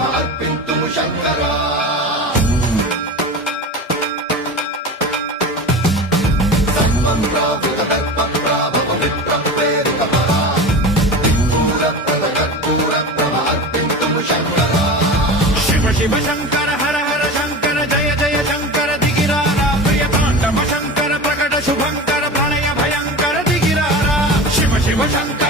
अर्पिन्तुमु शङ्करा सर्वं प्रावृतदर्पप्राभव विप्रप्रेरितपरा कर्पूरप्रभ अर्पिन्तुमु शङ्करा शिव शिव शङ्कर हर हर शङ्कर जय जय शङ्कर दिगिरारा प्रियताण्डव शङ्कर प्रकट शुभङ्कर प्रणय भयङ्कर दिगिरारा शिव शिव शङ्कर